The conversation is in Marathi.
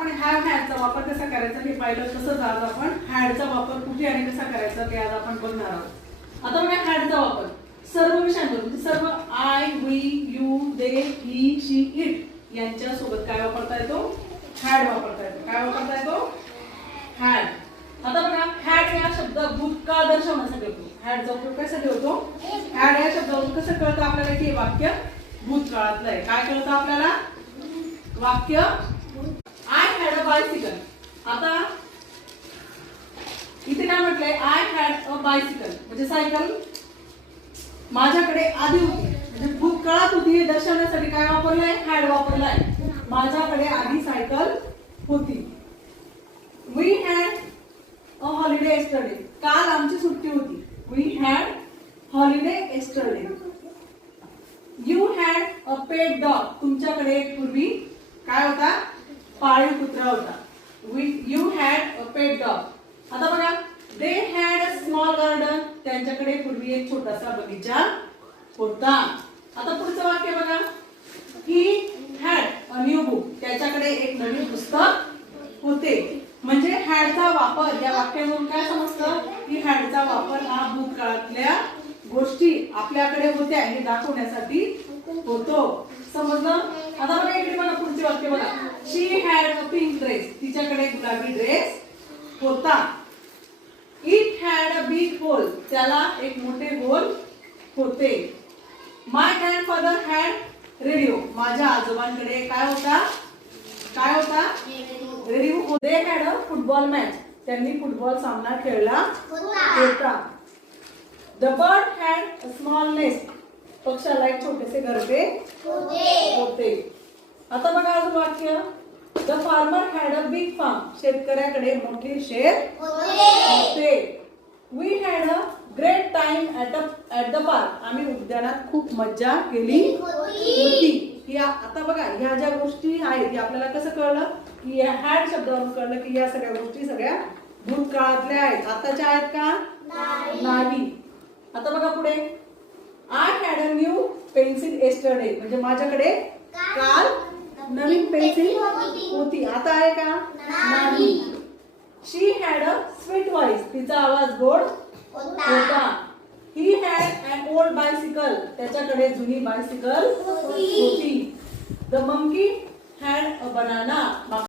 आपण हॅडचा वापर कसा करायचा हे पाहिलं. तसंच आज आपण हॅडचा वापर कुठे आणि कसा करायचा ते आज आपण बघणार आहोत. आता बघा हॅडचा वापर सर्व विषयांवर म्हणजे सर्व I, we, you, they, he, she, it यांच्या सोबत काय वापरता येतो? हॅड वापरता येतो. काय वापरता येतो? हॅड. आता बघा हॅड या शब्दात भूतकाळ दर्शवण्यासाठी होतो. हॅडचा उपयोग कशासाठी होतो? हॅड या शब्दावरून कसं कळतं आपल्याला की हे वाक्य भूतकाळातलं आहे? काय कळतं आपल्याला? वाक्य आय हॅड अ बायसिकल. आता इथे काय म्हटलंय? आय हॅड अ बायसिकल म्हणजे सायकल माझ्याकडे आधी होती, म्हणजे भूतकाळात होती हे दर्शवण्यासाठी काय वापरलंय? हॅड वापरलाय. माझ्याकडे आधी सायकल होती. We had a holiday yesterday. काल आमची सुट्टी होती. We had holiday yesterday. You had a pet dog. तुमच्याकडे पूर्वी काय होता? पाळीव कुत्रा होता. You had a pet dog. आता बघा they had a small garden. त्यांच्याकडे पूर्वी एक छोटासा बगीचा होता. आता पुढचं वाक्य बघा he had a new book. त्याच्याकडे एक नवीन पुस्तक होते. म्हणजे हॅडचा वापर या वाक्यावरून काय समजतं की हॅडचा वापर हा भूतकाळातल्या गोष्टी आपल्याकडे होत्या हे दाखवण्यासाठी होतो. समजलं? आता बघा इकडे मला पुढचे वाक्य बघा she had a pink dress. तिच्याकडे गुलाबी ड्रेस होता. It had a big hole. त्याला एक मोठे होल होते. My grandfather had radio. माझ्या आजोबांकडे काय होता? काय होता? Radio. They had a football match. त्यांनी फुटबॉल सामना खेळला होता. The bird had a small nest. पक्षाला एक छोटेसे घरटे होते. आता बघा अजून वाक्य the farmer had a big farm. शेतकऱ्याकडे मोठे शेत होते. We had a great time at the park. आम्ही उद्यानात खूप मज्जा केली होती. आता बघा ह्या ज्या गोष्टी आहेत आपल्याला कसं कळलं की या हॅड शब्दावरून कळलं की या सगळ्या गोष्टी सगळ्या भूतकाळातल्या आहेत. आताच्या आहेत का? नाही. आता बघा पुढे I had a new pencil yesterday. म्हणजे माझ्याकडे काल नवीन पेन्सिल होती. आता आहे का? नाही. She had a sweet voice. तिचा आवाज गोड होता. He had an old bicycle. त्याच्याकडे जुनी बायसिकल होती. The monkey had a banana.